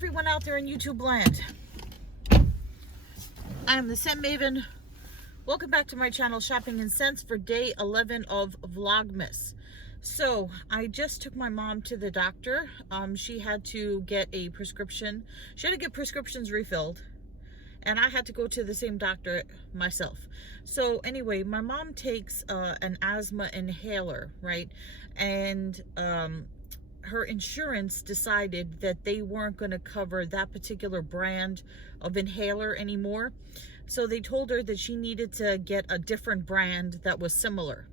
everyone out there in YouTube land. I am the Scent Maven. Welcome back to my channel, Shopping in Scents, for day 11 of Vlogmas. So I just took my mom to the doctor. She had to get a prescription. She had to get prescriptions refilled, and I had to go to the same doctor myself. So anyway, my mom takes an asthma inhaler, right? And her insurance decided that they weren't going to cover that particular brand of inhaler anymore. So they told her that she needed to get a different brand that was similar,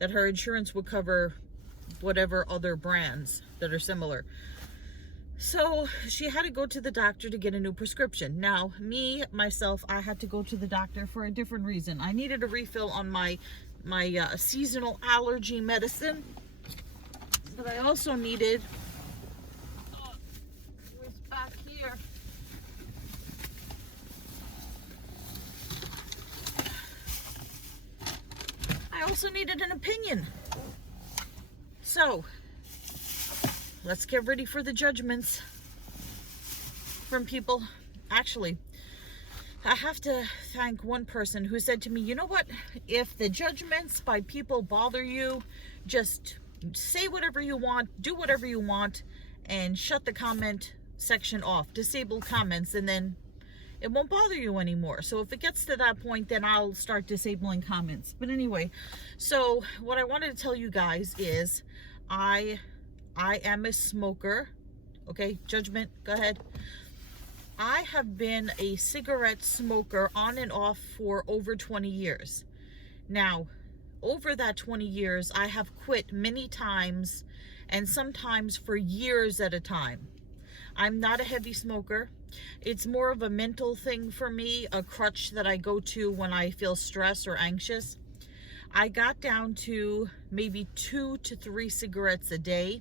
that her insurance would cover whatever other brands that are similar. So she had to go to the doctor to get a new prescription. Now, myself, I had to go to the doctor for a different reason. I needed a refill on my seasonal allergy medicine. But I also needed, where's back here? I also needed an opinion. So, let's get ready for the judgments from people. Actually, I have to thank one person who said to me, you know what? If the judgments by people bother you, just say whatever you want, do whatever you want, and shut the comment section off. Disable comments, and then it won't bother you anymore. So if it gets to that point, then I'll start disabling comments. But anyway, so what I wanted to tell you guys is I am a smoker. Okay, judgment, go ahead. I have been a cigarette smoker on and off for over 20 years. Now, over that 20 years, I have quit many times, and sometimes for years at a time. I'm not a heavy smoker. It's more of a mental thing for me, a crutch that I go to when I feel stressed or anxious. I got down to maybe 2 to 3 cigarettes a day,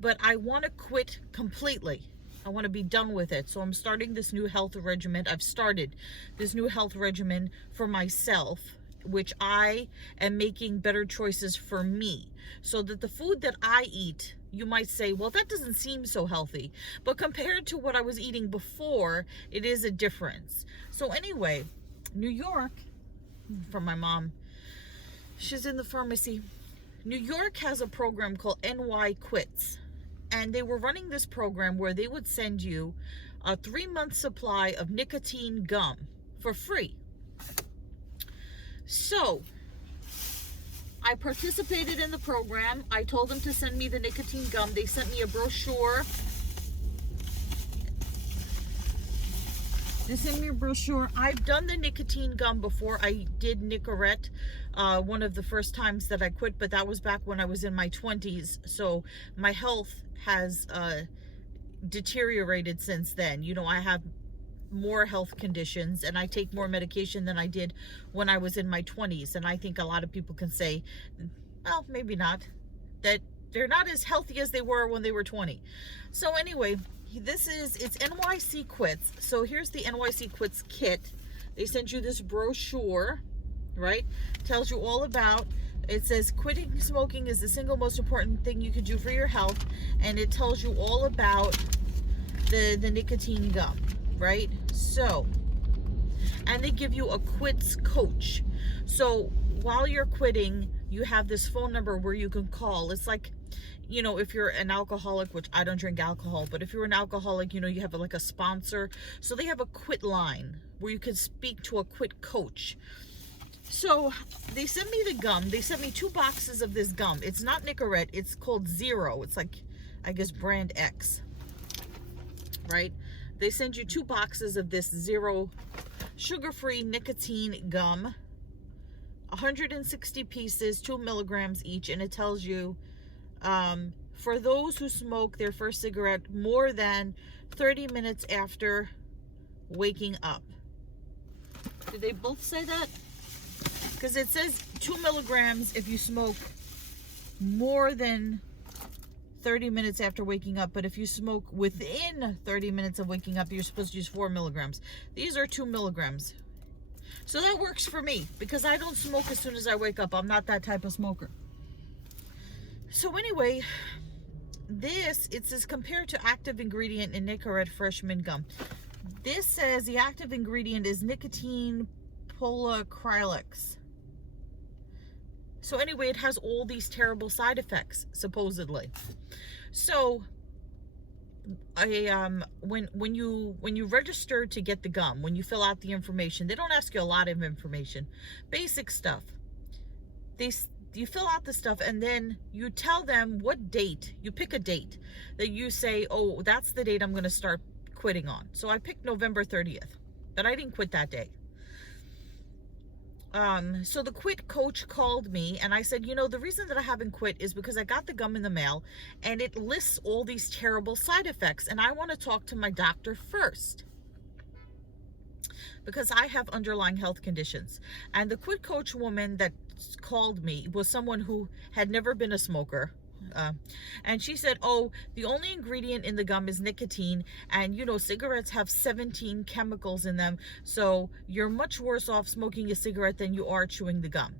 but I want to quit completely. I want to be done with it. So I'm starting this new health regimen. I've started this new health regimen for myself, which I am making better choices for me, so that the food that I eat, you might say, well, that doesn't seem so healthy, but compared to what I was eating before, it is a difference. So anyway, New York, from my mom, she's in the pharmacy. New York has a program called NY Quits, and they were running this program where they would send you a 3-month supply of nicotine gum for free. So I participated in the program. I told them to send me the nicotine gum. They sent me a brochure. I've done the nicotine gum before. I did Nicorette one of the first times that I quit, but that was back when I was in my 20s. So my health has deteriorated since then. You know, I have more health conditions, and I take more medication than I did when I was in my 20s. And I think a lot of people can say, well, maybe not, that they're not as healthy as they were when they were 20. So anyway, it's NYC Quits. So here's the NYC Quits kit. They sent you this brochure, right? Tells you all about, it says quitting smoking is the single most important thing you can do for your health, and it tells you all about the nicotine gum, right? So, and they give you a quits coach. So while you're quitting, you have this phone number where you can call. It's like, you know, if you're an alcoholic, which I don't drink alcohol, but if you're an alcoholic, you know, you have like a sponsor. So they have a quit line where you can speak to a quit coach. So they sent me the gum. They sent me 2 boxes of this gum. It's not Nicorette. It's called Zero. It's like, I guess, brand X, right? They send you 2 boxes of this Zero sugar-free nicotine gum, 160 pieces, 2 milligrams each, and it tells you, for those who smoke their first cigarette more than 30 minutes after waking up. Did they both say that? Because it says 2 milligrams if you smoke more than 30 minutes after waking up, but if you smoke within 30 minutes of waking up, you're supposed to use 4 milligrams. These are 2 milligrams. So that works for me because I don't smoke as soon as I wake up. I'm not that type of smoker. So anyway, it says compared to active ingredient in Nicorette Fresh Mint Gum. This says the active ingredient is nicotine polyacrylates. So anyway, it has all these terrible side effects, supposedly. So when you register to get the gum, when you fill out the information, they don't ask you a lot of information, basic stuff. You fill out the stuff, and then you tell them what date. You pick a date that you say, oh, that's the date I'm going to start quitting on. So I picked November 30th, but I didn't quit that day. So the quit coach called me, and I said, you know, the reason that I haven't quit is because I got the gum in the mail and it lists all these terrible side effects, and I want to talk to my doctor first because I have underlying health conditions. And the quit coach woman that called me was someone who had never been a smoker. And she said, oh, the only ingredient in the gum is nicotine, and you know, cigarettes have 17 chemicals in them, so you're much worse off smoking a cigarette than you are chewing the gum.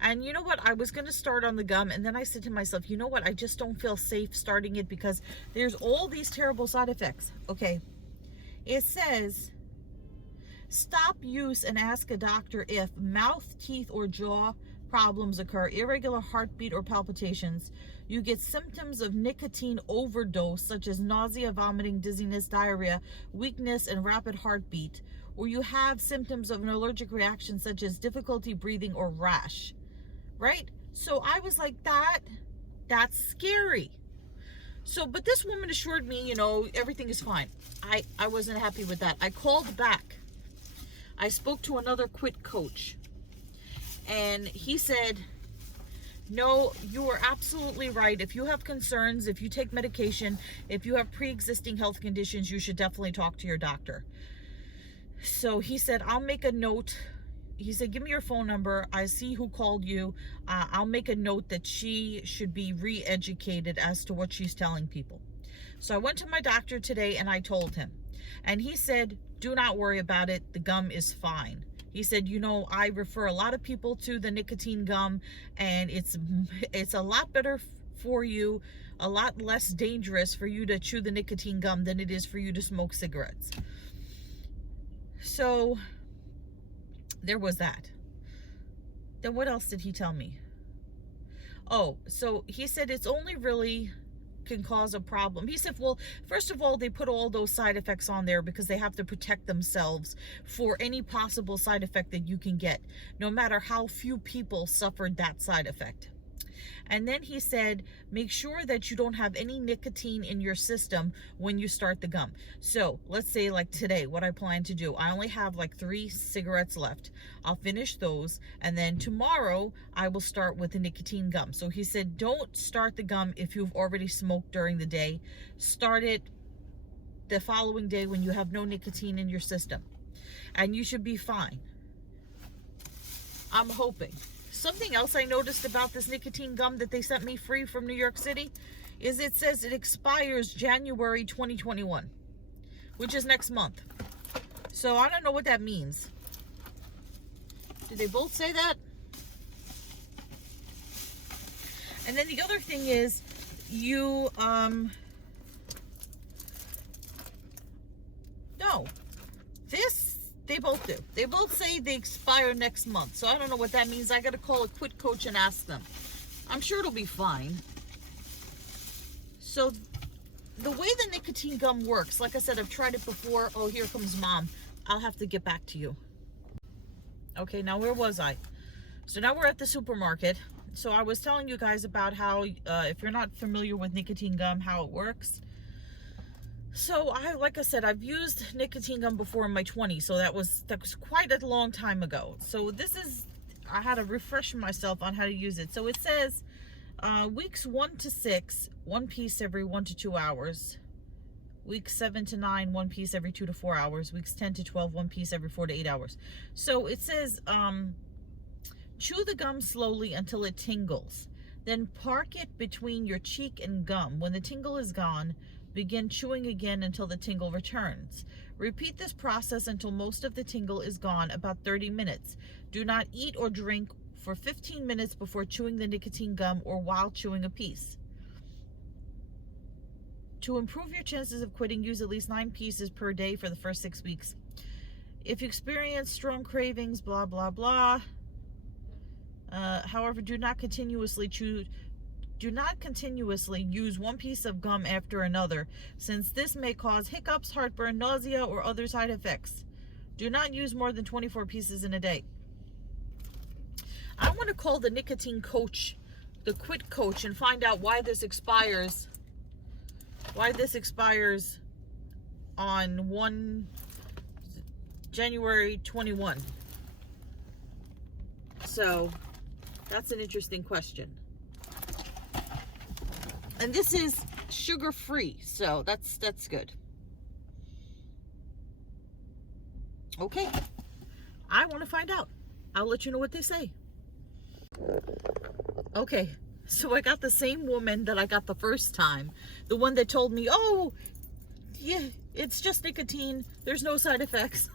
And you know what, I was going to start on the gum, and then I said to myself, you know what, I just don't feel safe starting it because there's all these terrible side effects. Okay, it says stop use and ask a doctor if mouth, teeth, or jaw problems occur, irregular heartbeat or palpitations, you get symptoms of nicotine overdose such as nausea, vomiting, dizziness, diarrhea, weakness, and rapid heartbeat, or you have symptoms of an allergic reaction such as difficulty breathing or rash, right? So I was like, that's scary. So, but this woman assured me, you know, everything is fine. I wasn't happy with that. I called back. I spoke to another quit coach, and he said, no, you are absolutely right. If you have concerns, if you take medication, if you have pre-existing health conditions, you should definitely talk to your doctor. So he said, I'll make a note. He said, give me your phone number. I see who called you. I'll make a note that she should be re-educated as to what she's telling people. So I went to my doctor today and I told him. And he said, do not worry about it. The gum is fine. He said, you know, I refer a lot of people to the nicotine gum, and it's a lot better for you, a lot less dangerous for you to chew the nicotine gum than it is for you to smoke cigarettes. So there was that. Then what else did he tell me? Oh, so he said it's only really can cause a problem. He said, well, first of all, they put all those side effects on there because they have to protect themselves for any possible side effect that you can get, no matter how few people suffered that side effect. And then he said, make sure that you don't have any nicotine in your system when you start the gum. So let's say like today, what I plan to do, I only have like 3 cigarettes left. I'll finish those. And then tomorrow I will start with the nicotine gum. So he said, don't start the gum if you've already smoked during the day. Start it the following day when you have no nicotine in your system. And you should be fine. I'm hoping. Something else I noticed about this nicotine gum that they sent me free from New York City is it says it expires January 2021, which is next month. So I don't know what that means. Did they both say that? And then the other thing is you, no, this, they both do. They both say they expire next month. So I don't know what that means. I got to call a quit coach and ask them. I'm sure it'll be fine. So the way the nicotine gum works, like I said, I've tried it before. Oh, here comes Mom. I'll have to get back to you. Okay, now where was I? So now we're at the supermarket. So I was telling you guys about how, if you're not familiar with nicotine gum, how it works. So like I said, I've used nicotine gum before in my 20s, so that was quite a long time ago. So I had to refresh myself on how to use it. So it says weeks 1 to 6, 1 piece every 1 to 2 hours. Weeks 7 to 9, 1 piece every 2 to 4 hours. Weeks 10 to 12, 1 piece every 4 to 8 hours. So it says chew the gum slowly until it tingles. Then park it between your cheek and gum. When the tingle is gone, begin chewing again until the tingle returns. Repeat this process until most of the tingle is gone, about 30 minutes. Do not eat or drink for 15 minutes before chewing the nicotine gum or while chewing a piece. To improve your chances of quitting, use at least 9 pieces per day for the first 6 weeks. If you experience strong cravings, blah, blah, blah. However, do not continuously use one piece of gum after another, since this may cause hiccups, heartburn, nausea, or other side effects. Do not use more than 24 pieces in a day. I want to call the nicotine coach, the quit coach, and find out why this expires. Why this expires on January 21. So that's an interesting question. And this is sugar-free, so that's good. Okay, I want to find out. I'll let you know what they say. Okay, so I got the same woman that I got the first time. The one that told me, oh, yeah, it's just nicotine. There's no side effects.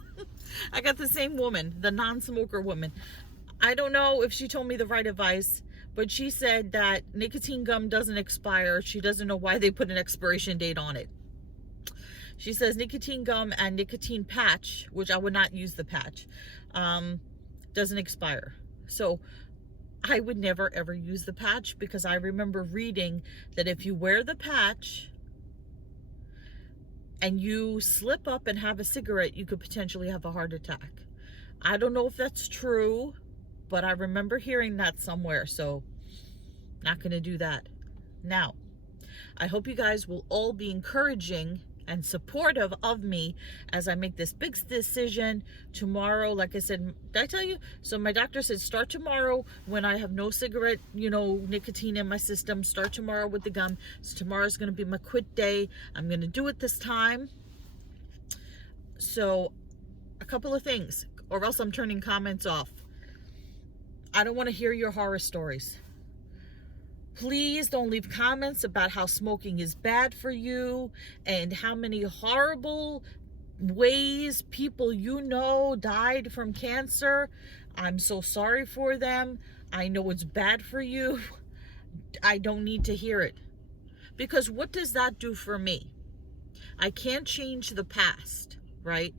I got the same woman, the non-smoker woman. I don't know if she told me the right advice, but she said that nicotine gum doesn't expire. She doesn't know why they put an expiration date on it. She says nicotine gum and nicotine patch, which I would not use the patch, doesn't expire. So I would never ever use the patch, because I remember reading that if you wear the patch and you slip up and have a cigarette, you could potentially have a heart attack. I don't know if that's true, but I remember hearing that somewhere, so not going to do that. Now, I hope you guys will all be encouraging and supportive of me as I make this big decision tomorrow. Like I said, did I tell you? So my doctor said start tomorrow when I have no cigarette, nicotine in my system. Start tomorrow with the gum. So tomorrow's going to be my quit day. I'm going to do it this time. So a couple of things, or else I'm turning comments off. I don't want to hear your horror stories. Please don't leave comments about how smoking is bad for you and how many horrible ways people died from cancer. I'm so sorry for them. I know it's bad for you. I don't need to hear it. Because what does that do for me? I can't change the past, right?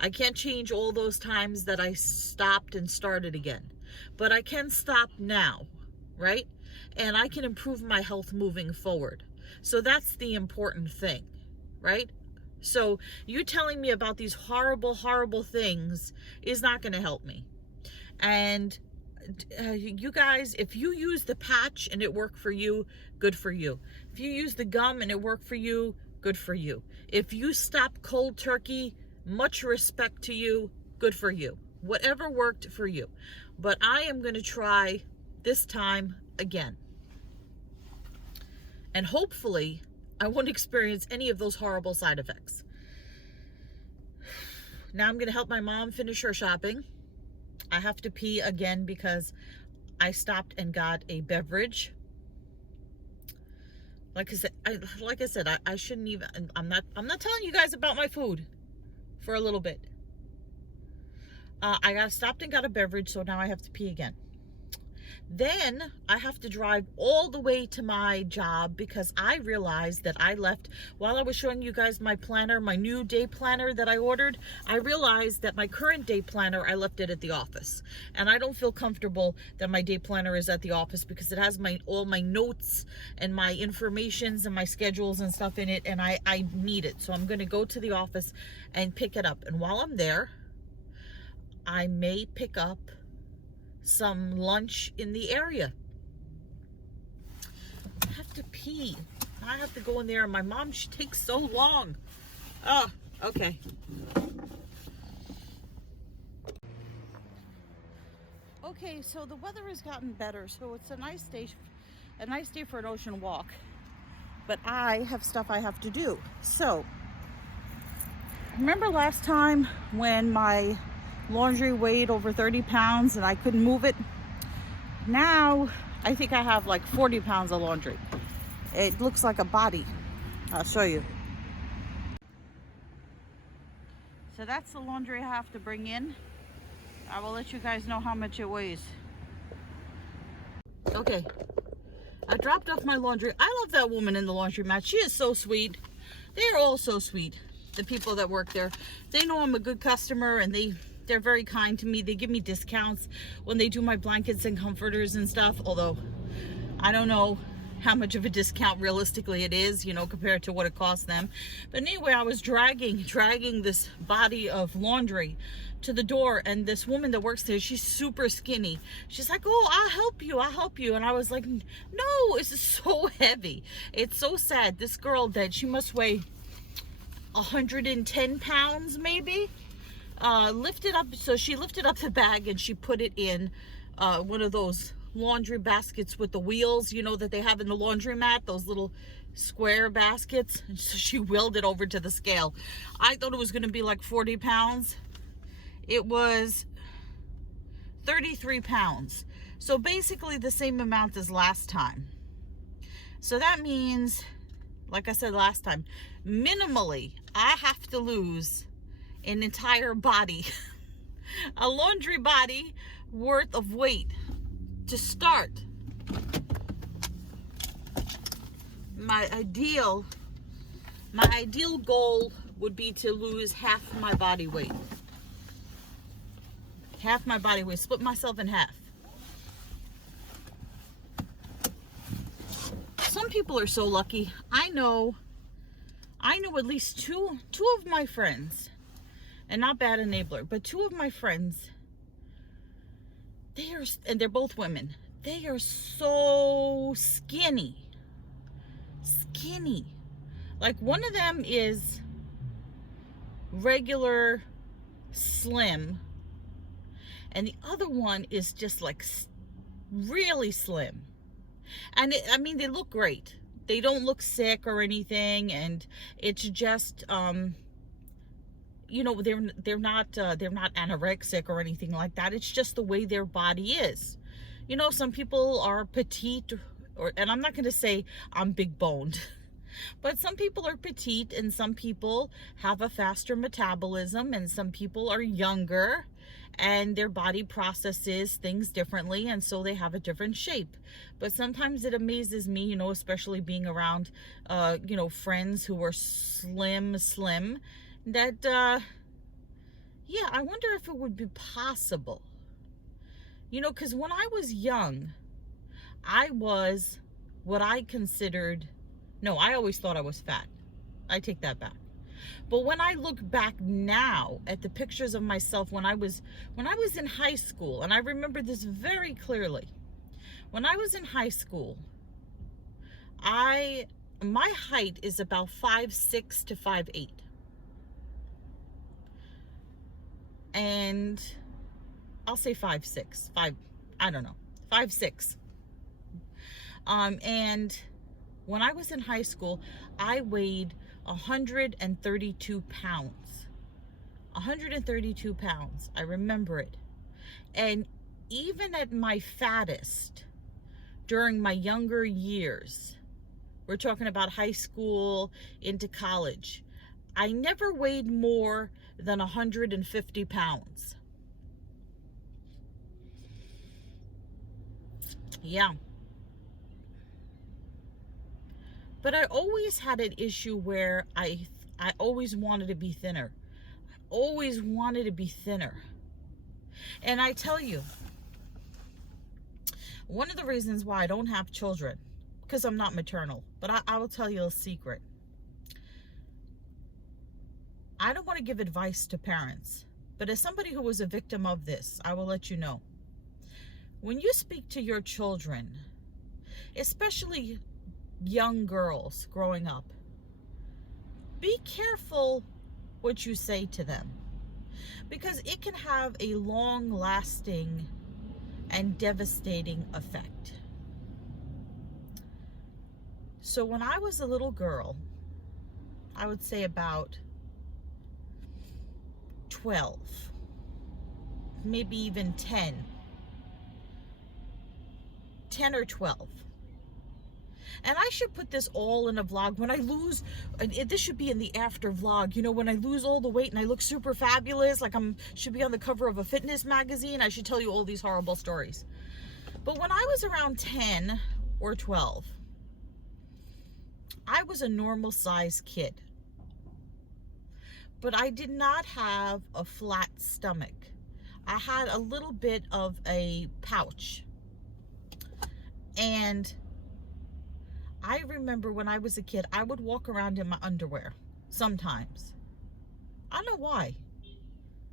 I can't change all those times that I stopped and started again. But I can stop now, right? And I can improve my health moving forward. So that's the important thing, right? So you telling me about these horrible, horrible things is not going to help me. And you guys, if you use the patch and it worked for you, good for you. If you use the gum and it worked for you, good for you. If you stop cold turkey, much respect to you, good for you. Whatever worked for you. But I am going to try this time again. And hopefully I won't experience any of those horrible side effects. Now I'm going to help my mom finish her shopping. I have to pee again because I stopped and got a beverage. Like I said, I shouldn't even, I'm not telling you guys about my food for a little bit. I stopped and got a beverage, so now I have to pee again. Then I have to drive all the way to my job because I realized that I left, while I was showing you guys my planner, my new day planner that I ordered, I realized that my current day planner, I left it at the office. And I don't feel comfortable that my day planner is at the office because it has all my notes and my informations and my schedules and stuff in it, and I need it. So I'm going to go to the office and pick it up. And while I'm there, I may pick up some lunch in the area. I have to pee. I have to go in there, and my mom, she takes so long. Oh, okay. Okay, so the weather has gotten better, so it's a nice day for an ocean walk. But I have stuff I have to do. So, remember last time when my laundry weighed over 30 pounds and I couldn't move it? Now I think I have like 40 pounds of laundry. It looks like a body. I'll show you. So that's the laundry I have to bring in. I will let you guys know how much it weighs. Okay, I dropped off my laundry. I love that woman in the laundromat. She is so sweet. They're all so sweet, the people that work there. They know I'm a good customer, and they're very kind to me. They give me discounts when they do my blankets and comforters and stuff, although I don't know how much of a discount realistically it is, you know, compared to what it costs them. But anyway, I was dragging this body of laundry to the door, and this woman that works there, she's super skinny. She's like, oh, I'll help you. And I was like, no, it's so heavy. It's so sad. This girl that she must weigh 110 pounds maybe, lifted up. So she lifted up the bag and she put it in one of those laundry baskets with the wheels, you know, that they have in the laundromat, those little square baskets. And so she wheeled it over to the scale. I thought it was going to be like 40 pounds. It was 33 pounds. So basically the same amount as last time. So that means, like I said last time, minimally, I have to lose an entire body, a laundry body worth of weight to start. My ideal goal would be to lose half my body weight. Half my body weight, split myself in half. Some people are so lucky. I know at least two of my friends, and not bad enabler, but two of my friends, and they're both women. They are so skinny. Like, one of them is regular slim, and the other one is just like really slim. And I mean, they look great. They don't look sick or anything, and it's just you know, they're not anorexic or anything like that. It's just the way their body is. You know, some people are petite, and I'm not going to say I'm big boned, but some people are petite, and some people have a faster metabolism, and some people are younger, and their body processes things differently, and so they have a different shape. But sometimes it amazes me, you know, especially being around you know, friends who are slim, that yeah, I wonder if it would be possible, you know, because when I was young, I was what I considered, no, I always thought I was fat. I take that back. But when I look back now at the pictures of myself when I was in high school, and I remember this very clearly. When I was in high school, my height is about 5'6" to 5'8". And I'll say 5'6", I don't know, 5'6". And when I was in high school, I weighed 132 pounds. 132 pounds. I remember it. And even at my fattest, during my younger years, we're talking about high school into college, I never weighed more than 150 pounds. Yeah. But I always had an issue where I always wanted to be thinner. I always wanted to be thinner. And I tell you, one of the reasons why I don't have children, because I'm not maternal, but I will tell you a secret. I don't want to give advice to parents, but as somebody who was a victim of this, I will let you know. When you speak to your children, especially young girls growing up, be careful what you say to them, because it can have a long-lasting and devastating effect. So when I was a little girl, I would say about 12, maybe even 10 or 12. And I should put this all in a vlog. When I lose, this should be in the after vlog, you know, when I lose all the weight and I look super fabulous, like should be on the cover of a fitness magazine, I should tell you all these horrible stories. But when I was around 10 or 12, I was a normal size kid. but I did not have a flat stomach. I had a little bit of a pouch. And I remember when I was a kid, I would walk around in my underwear sometimes. I don't know why.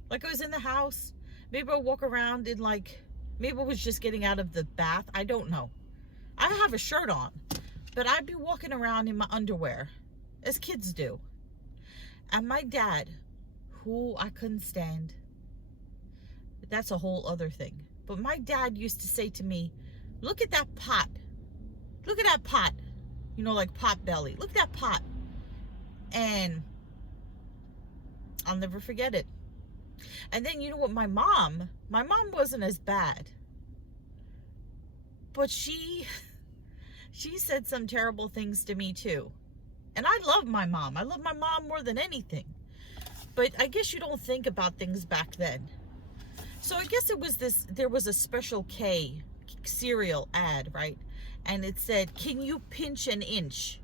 Like I was in the house, maybe I'd walk around in like, maybe I was just getting out of the bath. I don't know. I have a shirt on, but I'd be walking around in my underwear, as kids do. And my dad, who I couldn't stand, that's a whole other thing. But my dad used to say to me, look at that pot. Look at that pot. You know, like pot belly. Look at that pot. And I'll never forget it. And then, you know what, my mom wasn't as bad. But she said some terrible things to me too. And I love my mom. I love my mom more than anything. But I guess you don't think about things back then. So I guess it was there was a Special K cereal ad, right? And it said, can you pinch an inch?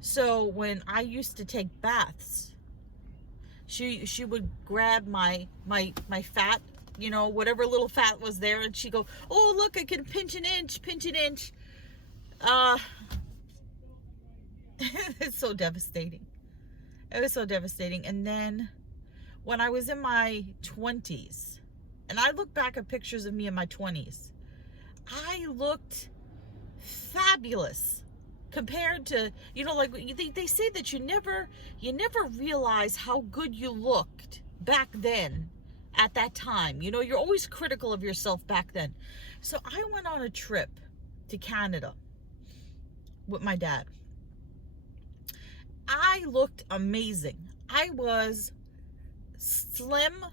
So when I used to take baths, she would grab my fat, you know, whatever little fat was there, and she'd go, oh, look, I can pinch an inch. It's so devastating. It was so devastating. And then when I was in my 20s, and I look back at pictures of me in my 20s, I looked fabulous compared to, you know, like they say that you never realize how good you looked back then at that time. You know, you're always critical of yourself back then. So I went on a trip to Canada with my dad. I looked amazing. I was slim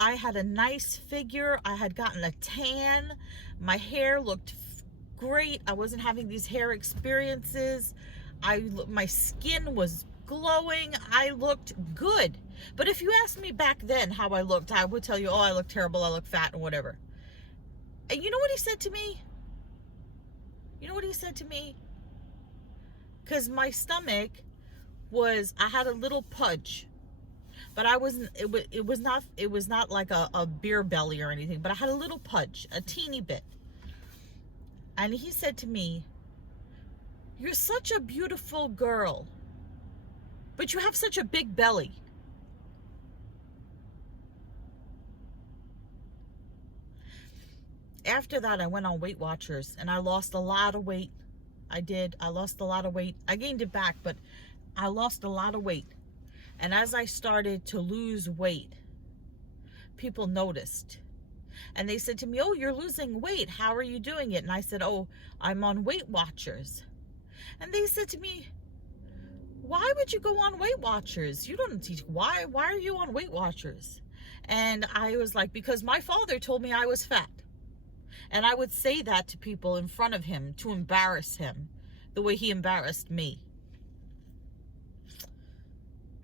I had a nice figure. I had gotten a tan. My hair looked great. I wasn't having these hair experiences. My skin was glowing. I looked good. But if you asked me back then how I looked, I would tell you, oh, I look terrible. I look fat and whatever. And you know what he said to me? You know what he said to me? Because my stomach I had a little pudge. But I wasn't, it was not like a beer belly or anything, but I had a little pudge, a teeny bit. And he said to me, you're such a beautiful girl, but you have such a big belly. After that, I went on Weight Watchers and I lost a lot of weight. I did. I lost a lot of weight. I gained it back, but I lost a lot of weight. And as I started to lose weight, people noticed. And they said to me, oh, you're losing weight. How are you doing it? And I said, oh, I'm on Weight Watchers. And they said to me, why would you go on Weight Watchers? You don't teach. Why are you on Weight Watchers? And I was like, because my father told me I was fat. And I would say that to people in front of him to embarrass him the way he embarrassed me.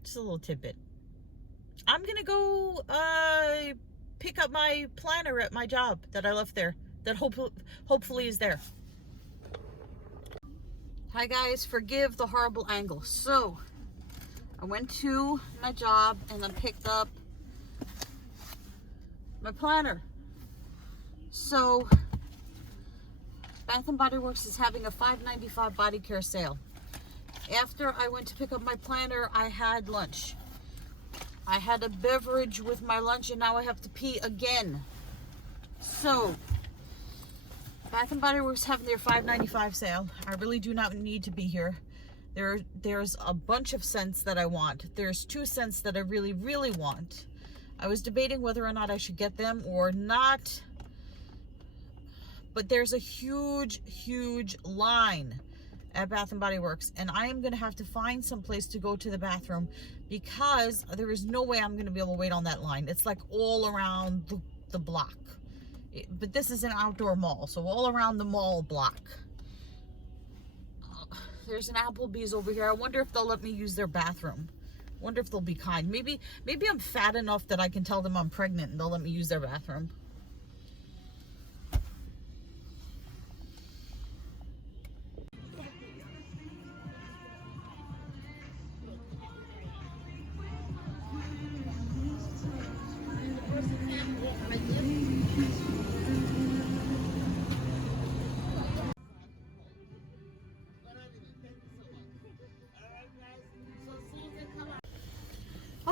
Just a little tidbit. I'm going to go pick up my planner at my job that I left there. That hopefully is there. Hi guys, forgive the horrible angle. So, I went to my job and I picked up my planner. So, Bath & Body Works is having a $5.95 body care sale. After I went to pick up my planner, I had lunch. I had a beverage with my lunch and now I have to pee again. So, Bath & Body Works having their $5.95 sale. I really do not need to be here. There's a bunch of scents that I want. There's 2 scents that I really, really want. I was debating whether or not I should get them or not. But there's a huge, huge line at Bath & Body Works, and I am going to have to find some place to go to the bathroom because there is no way I'm going to be able to wait on that line. It's like all around the block. But this is an outdoor mall, so all around the mall block. There's an Applebee's over here. I wonder if they'll let me use their bathroom. Wonder if they'll be kind. Maybe I'm fat enough that I can tell them I'm pregnant and they'll let me use their bathroom.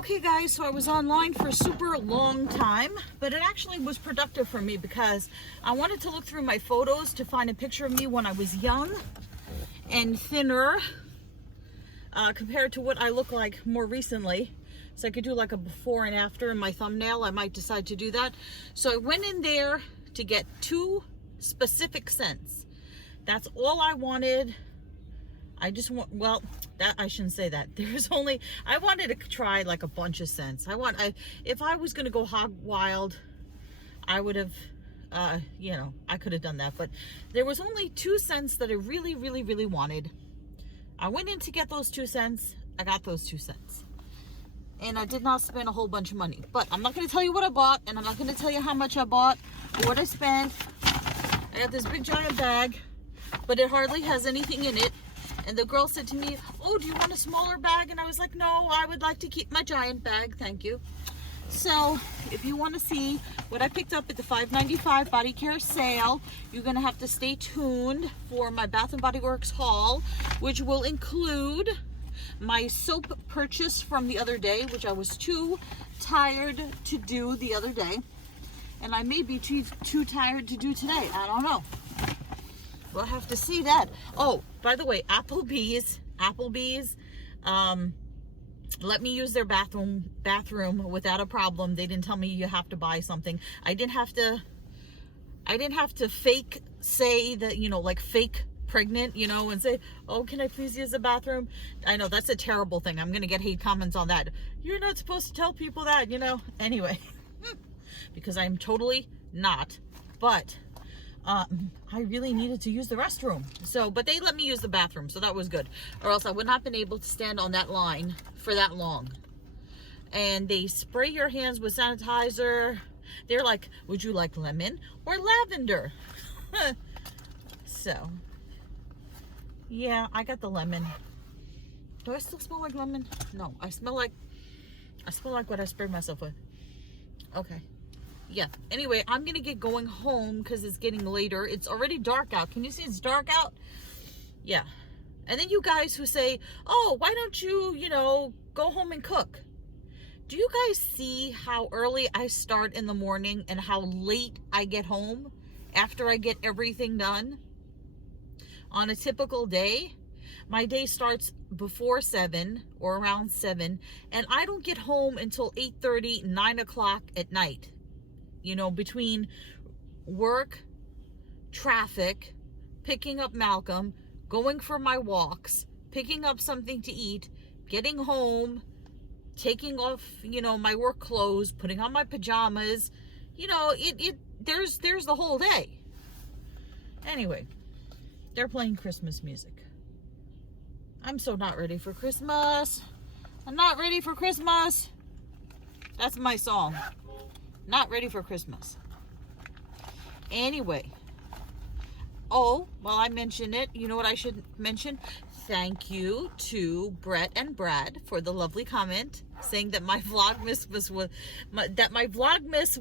Okay guys, so I was online for a super long time, but it actually was productive for me because I wanted to look through my photos to find a picture of me when I was young and thinner compared to what I look like more recently. So I could do like a before and after in my thumbnail. I might decide to do that. So I went in there to get 2 specific scents. That's all I wanted. I just want, well, that I shouldn't say that. I wanted to try like a bunch of scents. If I was going to go hog wild, I would have, you know, I could have done that. But there was only 2 scents that I really, really, really wanted. I went in to get those 2 scents. I got those 2 scents. And I did not spend a whole bunch of money. But I'm not going to tell you what I bought. And I'm not going to tell you how much I bought or what I spent. I got this big giant bag, but it hardly has anything in it. And the girl said to me, oh, do you want a smaller bag? And I was like, no, I would like to keep my giant bag. Thank you. So if you want to see what I picked up at the $5.95 body care sale, you're going to have to stay tuned for my Bath & Body Works haul, which will include my soap purchase from the other day, which I was too tired to do the other day. And I may be too tired to do today. I don't know. We'll have to see that. Oh, by the way, Applebee's, let me use their bathroom without a problem. They didn't tell me you have to buy something. I didn't have to fake say that, you know, like fake pregnant, you know, and say, oh, can I please use the bathroom? I know that's a terrible thing. I'm gonna get hate comments on that. You're not supposed to tell people that, you know. Anyway, because I'm totally not. But I really needed to use the restroom. So, but they let me use the bathroom, so that was good. Or else I would not have been able to stand on that line for that long. And they spray your hands with sanitizer. They're like, would you like lemon or lavender? So, yeah, I got the lemon. Do I still smell like lemon? No, I smell like what I sprayed myself with. Okay. Yeah, anyway, I'm gonna get going home because it's getting later. It's already dark out. Can you see it's dark out? Yeah. And then you guys who say, oh, why don't you, you know, go home and cook? Do you guys see how early I start in the morning and how late I get home after I get everything done? On a typical day, my day starts before 7 or around 7, and I don't get home until 8:30, 9 o'clock at night. You know, between work, traffic, picking up Malcolm, going for my walks, picking up something to eat, getting home, taking off, you know, my work clothes, putting on my pajamas, you know, there's the whole day. Anyway, they're playing Christmas music. I'm so not ready for Christmas. I'm not ready for Christmas. That's my song. Not ready for Christmas. Anyway. Oh, well, I mentioned it. You know what I should mention? Thank you to Brett and Brad for the lovely comment saying that my Vlogmas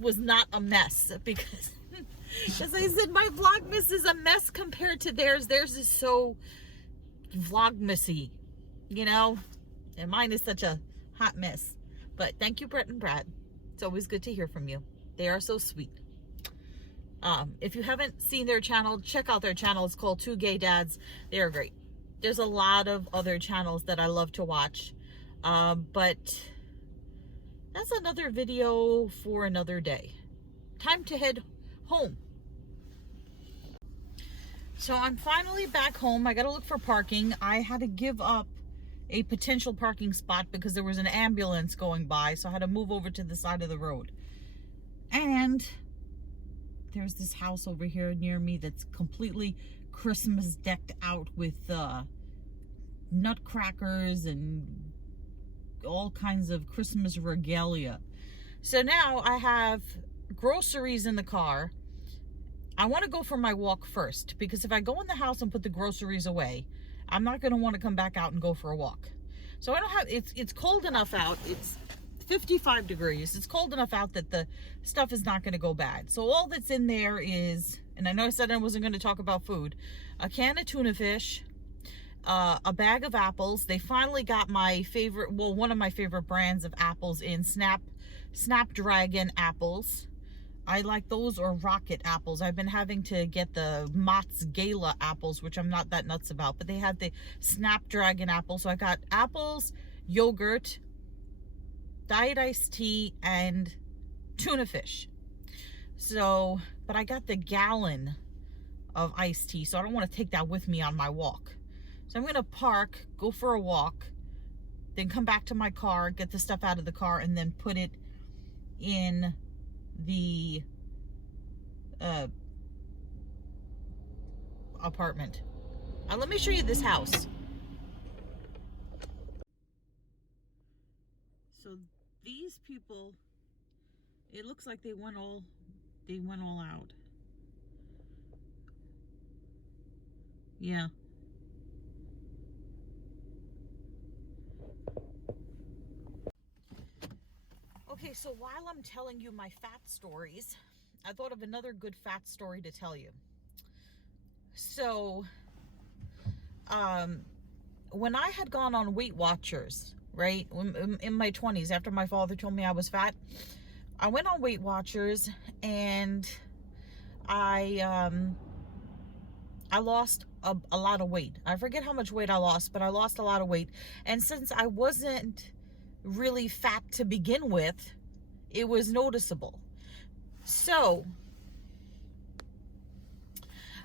was not a mess, because I said my Vlogmas is a mess compared to theirs. Theirs is so Vlogmasy, you know, and mine is such a hot mess. But thank you, Brett and Brad. It's always good to hear from you. They are so sweet. If you haven't seen their channel, check out their channel. It's called Two Gay Dads. They are great. There's a lot of other channels that I love to watch. But that's another video for another day. Time to head home. So I'm finally back home. I got to look for parking. I had to give up a potential parking spot because there was an ambulance going by, so I had to move over to the side of the road. And there's this house over here near me that's completely Christmas decked out with nutcrackers and all kinds of Christmas regalia. So now I have groceries in the car. I want to go for my walk first, because if I go in the house and put the groceries away, I'm not going to want to come back out and go for a walk. So I don't have, it's cold enough out. It's 55 degrees. It's cold enough out that the stuff is not going to go bad. So all that's in there is, and I know I said I wasn't going to talk about food, a can of tuna fish, a bag of apples. They finally got my favorite, well, one of my favorite brands of apples in Snapdragon apples. I like those, or rocket apples. I've been having to get the Mott's Gala apples, which I'm not that nuts about, but they have the Snapdragon apples. So I got apples, yogurt, diet iced tea, and tuna fish. So, but I got the gallon of iced tea, so I don't want to take that with me on my walk. So I'm going to park, go for a walk, then come back to my car, get the stuff out of the car, and then put it in the apartment. Let me show you this house. So these people, it looks like they went all out. Yeah. Okay, so while I'm telling you my fat stories, I thought of another good fat story to tell you. So, when I had gone on Weight Watchers, right, in my 20s, after my father told me I was fat, I went on Weight Watchers, and I lost a lot of weight. I forget how much weight I lost, but I lost a lot of weight. And since I wasn't really fat to begin with, it was noticeable. So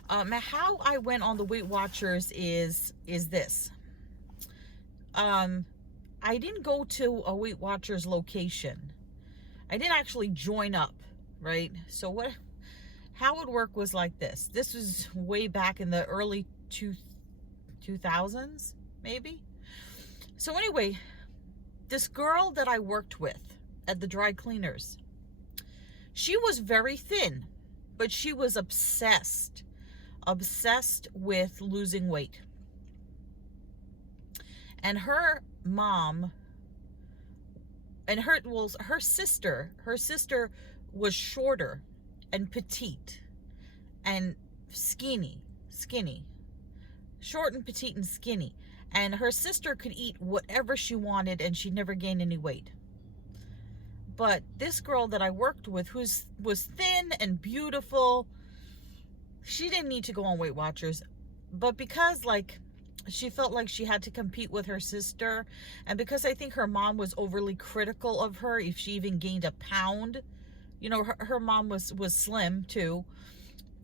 how I went on the Weight Watchers is this. I didn't go to a Weight Watchers location. I didn't actually join up, right? So how it worked was like this. This was way back in the early 2000s, maybe. So anyway, this girl that I worked with at the dry cleaners, she was very thin, but she was obsessed with losing weight. And her mom and her sister was shorter and petite and skinny, short and petite and skinny. And her sister could eat whatever she wanted, and she never gained any weight. But this girl that I worked with, who was thin and beautiful, she didn't need to go on Weight Watchers. But because, like, she felt like she had to compete with her sister, and because I think her mom was overly critical of her if she even gained a pound. You know, her mom was slim too.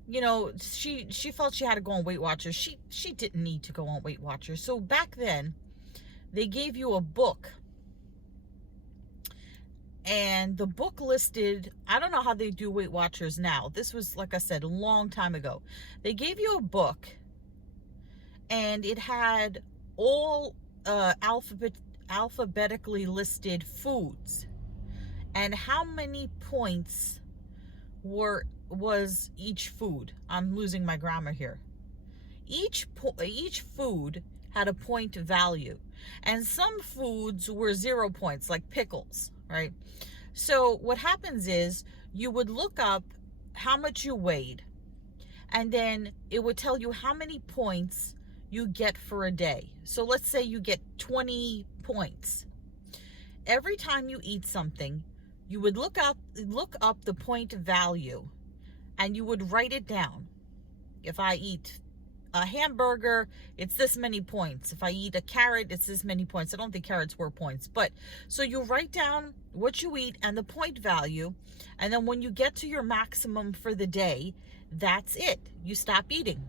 You know, she felt she had to go on Weight Watchers. She didn't need to go on Weight Watchers. So back then, they gave you a book. And the book listed, I don't know how they do Weight Watchers now. This was, like I said, a long time ago. They gave you a book, and it had all alphabetically listed foods, and how many points was each food. I'm losing my grammar here. Each food had a point value, and some foods were 0 points, like pickles, right? So what happens is you would look up how much you weighed, and then it would tell you how many points you get for a day. So let's say you get 20 points. Every time you eat something, you would look up the point value, and you would write it down. If I eat a hamburger, it's this many points. If I eat a carrot, it's this many points. I don't think carrots were points, but so you write down what you eat and the point value, and then when you get to your maximum for the day, that's it. You stop eating.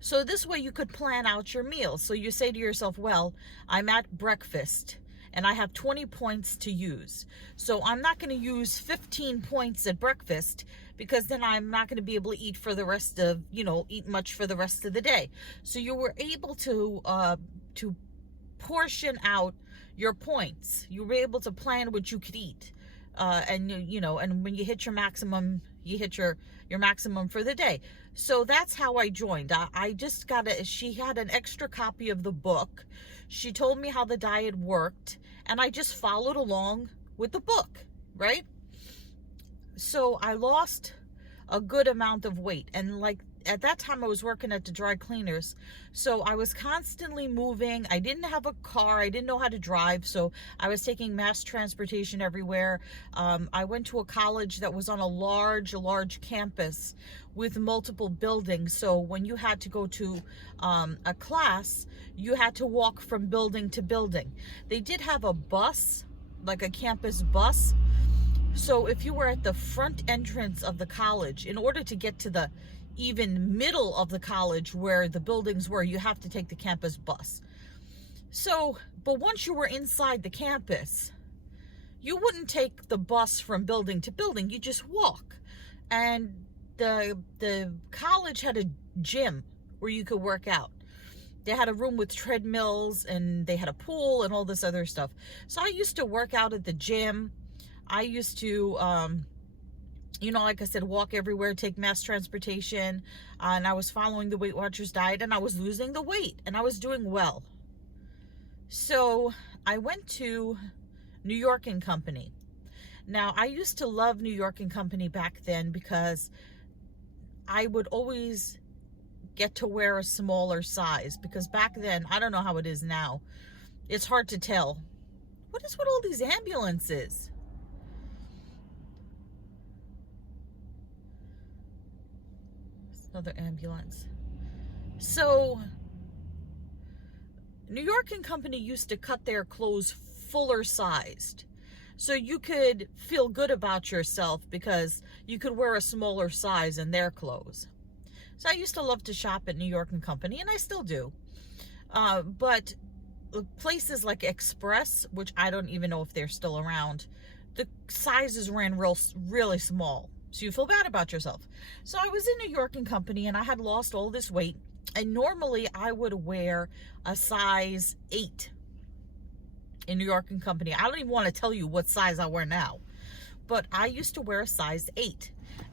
So this way you could plan out your meals. So you say to yourself, well, I'm at breakfast and I have 20 points to use. So I'm not going to use 15 points at breakfast, because then I'm not going to be able to eat for the rest of, eat much for the rest of the day. So you were able to portion out your points. You were able to plan what you could eat. And when you hit your maximum, you hit your maximum for the day. So that's how I joined. I just she had an extra copy of the book. She told me how the diet worked, and I just followed along with the book, right? So I lost a good amount of weight, and at that time I was working at the dry cleaners, so I was constantly moving. I didn't have a car. I didn't know how to drive, so I was taking mass transportation everywhere. I went to a college that was on a large campus with multiple buildings, so when you had to go to a class, you had to walk from building to building. They did have a bus, like a campus bus. So if you were at the front entrance of the college, in order to get to the even middle of the college where the buildings were, you have to take the campus bus. So, but once you were inside the campus, you wouldn't take the bus from building to building, you just walk. And the college had a gym where you could work out. They had a room with treadmills, and they had a pool and all this other stuff. So I used to work out at the gym. I used to, you know, like I said, walk everywhere, take mass transportation, and I was following the Weight Watchers diet, and I was losing the weight, and I was doing well. So I went to New York and Company. Now, I used to love New York and Company back then because I would always get to wear a smaller size, because back then, I don't know how it is now, it's hard to tell. What is with all these ambulances? Another ambulance. So New York and Company used to cut their clothes fuller sized, so you could feel good about yourself because you could wear a smaller size in their clothes. So I used to love to shop at New York and Company, and I still do. But places like Express, which I don't even know if they're still around, the sizes ran really small. So you feel bad about yourself. So I was in New York and Company, and I had lost all this weight. And normally I would wear a size 8 in New York and Company. I don't even want to tell you what size I wear now, but I used to wear a size 8.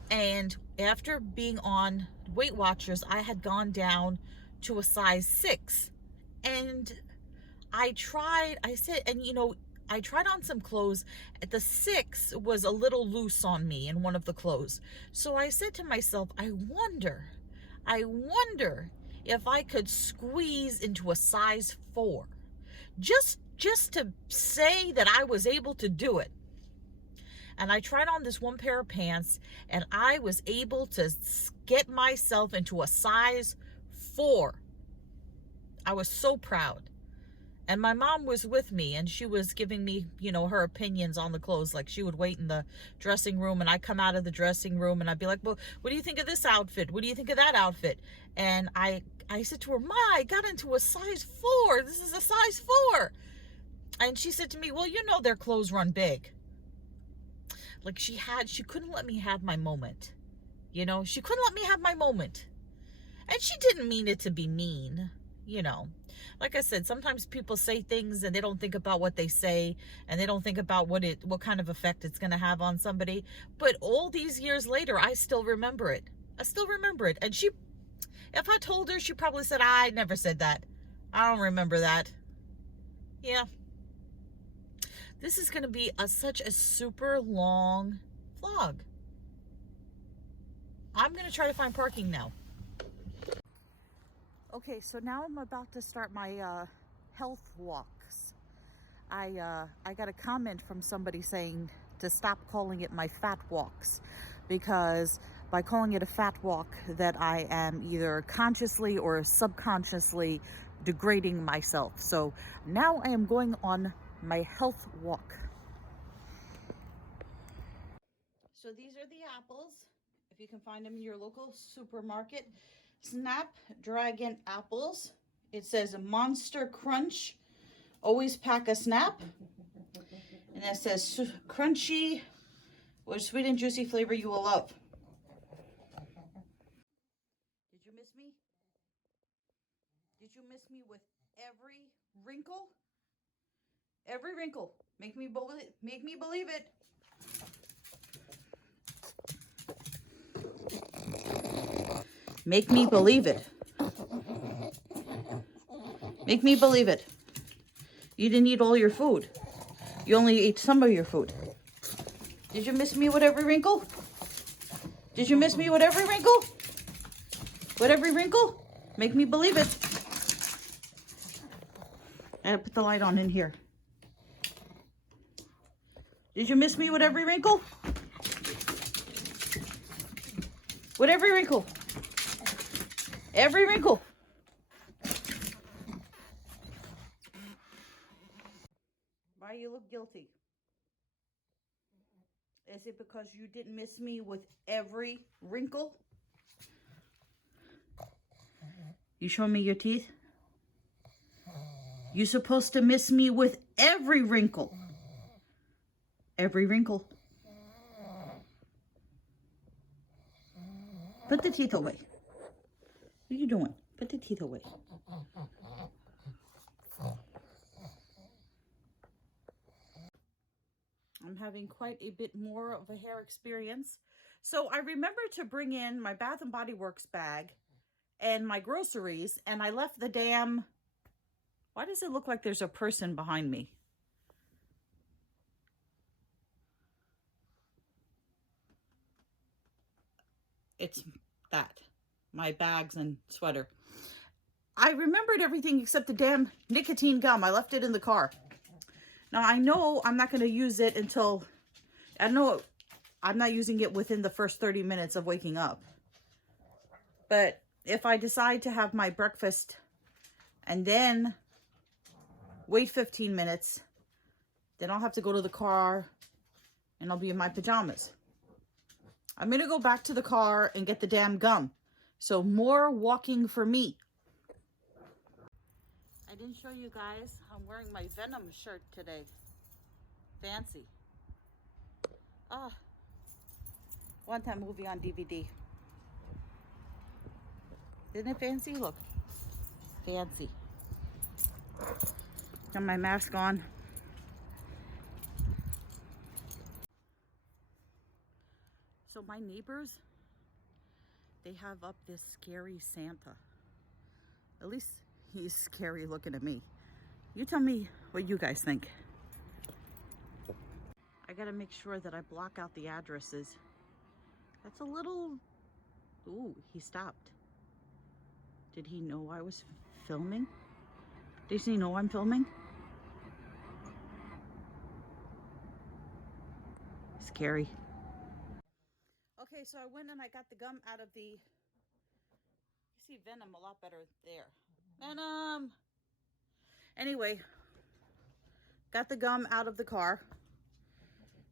And after being on Weight Watchers, I had gone down to a size 6. And I tried on some clothes. The 6 was a little loose on me in one of the clothes. So I said to myself, I wonder if I could squeeze into a size 4. Just to say that I was able to do it. And I tried on this one pair of pants, and I was able to get myself into a size 4. I was so proud. And my mom was with me, and she was giving me, you know, her opinions on the clothes. Like, she would wait in the dressing room, and I'd come out of the dressing room, and I'd be like, well, what do you think of this outfit? What do you think of that outfit? And I said to her, Ma, I got into a size 4. This is a size 4. And she said to me, well, you know their clothes run big. Like, she couldn't let me have my moment. You know, she couldn't let me have my moment. And she didn't mean it to be mean, you know. Like I said, sometimes people say things and they don't think about what they say, and they don't think about what kind of effect it's going to have on somebody. But all these years later, I still remember it. I still remember it. And if I told her, she probably said, I never said that. I don't remember that. Yeah. This is going to be such a super long vlog. I'm going to try to find parking now. Okay, so now I'm about to start my health walks. I got a comment from somebody saying to stop calling it my fat walks, because by calling it a fat walk, that I am either consciously or subconsciously degrading myself. So now I am going on my health walk. So these are the apples, if you can find them in your local supermarket. Snapdragon apples. It says Monster Crunch. Always pack a snap. And that says crunchy with sweet and juicy flavor you will love. Did you miss me? Did you miss me with every wrinkle? Every wrinkle. Make me believe it. Make me believe it. Make me believe it. You didn't eat all your food. You only ate some of your food. Did you miss me with every wrinkle? Did you miss me with every wrinkle? With every wrinkle? Make me believe it. I gotta put the light on in here. Did you miss me with every wrinkle? With every wrinkle. Every wrinkle. Why you look guilty? Is it because you didn't miss me with every wrinkle? You show me your teeth? You're supposed to miss me with every wrinkle. Every wrinkle. Put the teeth away. What are you doing? Put the teeth away. I'm having quite a bit more of a hair experience. So I remember to bring in my Bath and Body Works bag and my groceries, and I left the damn... Why does it look like there's a person behind me? It's that. My bags and sweater. I remembered everything except the damn nicotine gum. I left it in the car. Now, I know I'm not going to use it until... I know I'm not using it within the first 30 minutes of waking up. But if I decide to have my breakfast and then wait 15 minutes, then I'll have to go to the car and I'll be in my pajamas. I'm going to go back to the car and get the damn gum. So more walking for me. I didn't show you guys. I'm wearing my Venom shirt today. Fancy. Ah. One-time movie on DVD. Isn't it fancy? Look. Fancy. Got my mask on. So my neighbors, they have up this scary Santa. At least he's scary looking at me. You tell me what you guys think. I gotta make sure that I block out the addresses. That's a little... Ooh, he stopped. Did he know I was filming? Does he know I'm filming? Scary. Okay, so I went and I got the gum out of the... You see Venom a lot better there. Venom! Anyway, got the gum out of the car.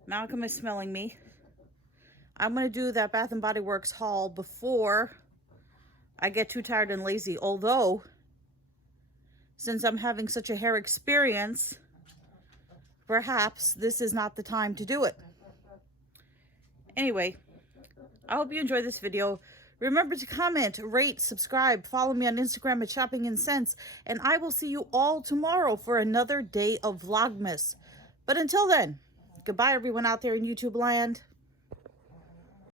Malcolm is smelling me. I'm going to do that Bath and Body Works haul before I get too tired and lazy. Although, since I'm having such a hair experience, perhaps this is not the time to do it. Anyway, I hope you enjoyed this video. Remember to comment, rate, subscribe, follow me on Instagram at Shopping in Sense, and I will see you all tomorrow for another day of Vlogmas. But until then, goodbye everyone out there in YouTube land.